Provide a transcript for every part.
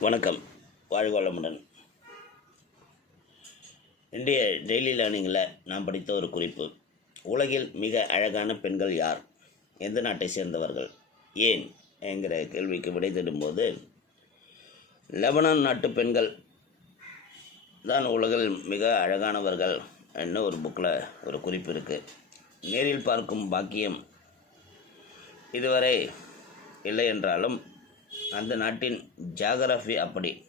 வணக்கம். வாழ்க வளமுடன். இன்றைய டெய்லி லேர்னிங்கில் நான் படித்த ஒரு குறிப்பு. உலகில் மிக அழகான பெண்கள் யார்? எந்த நாட்டை சேர்ந்தவர்கள்? ஏன்? என்கிற கேள்விக்கு விடை தேடும்போது லெபனான் நாட்டு பெண்கள் தான் உலகில் மிக அழகானவர்கள் என்ன ஒரு புக்கில் ஒரு குறிப்பு இருக்குது நேரில் பார்க்கும் பாக்கியம் இதுவரை இல்லை என்றாலும் அந்த நாட்டின் ஜாகிரபி அப்படி.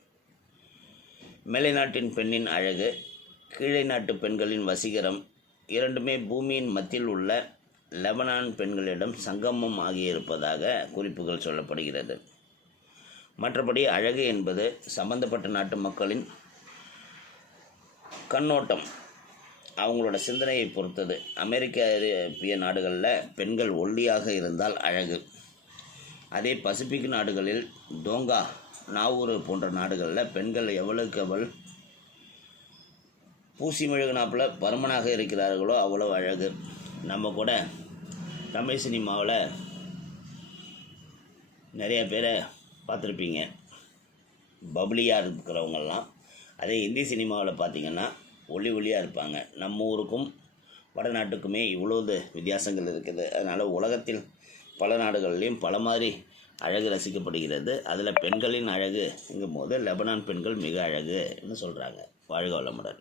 மேலை நாட்டின் பெண்ணின் அழகு கீழே நாட்டு பெண்களின் வசீகரம் இரண்டுமே பூமியின் மத்தியில் உள்ள லெபனான் பெண்களிடம் சங்கமம் ஆகியிருப்பதாக குறிப்புகள் சொல்லப்படுகிறது. மற்றபடி அழகு என்பது சம்பந்தப்பட்ட நாட்டு மக்களின் கண்ணோட்டம். அவங்களோட சிந்தனையை பொறுத்தது. அமெரிக்க ஐரோப்பிய நாடுகளில் பெண்கள் ஒல்லியாக இருந்தால் அழகு. அதே பசிபிக் நாடுகளில் டோங்கா நாவூர் போன்ற நாடுகளில் பெண்கள் எவ்வளவுக்கு எவ்வளவு பூசி மெழுகுனாப்பில் பருமனாக இருக்கிறார்களோ அவ்வளோ அழகு. நம்ம கூட தமிழ் சினிமாவில் நிறைய பேரை பார்த்துருப்பீங்க. பப்ளியாக இருக்கிறவங்கெல்லாம். அதே இந்தி சினிமாவில் பார்த்தீங்கன்னா ஒளி ஒளியாக இருப்பாங்க. நம்ம ஊருக்கும் வடநாட்டுக்குமே இவ்வளவு வித்தியாசங்கள் இருக்குது. அதனால் உலகத்தில் பல நாடுகள்லேயும் பல மாதிரி அழகு ரசிக்கப்படுகிறது. அதில் பெண்களின் அழகுங்கும் போது லெபனான் பெண்கள் மிக அழகுன்னு சொல்கிறாங்க வாழ்க வளமுடன்.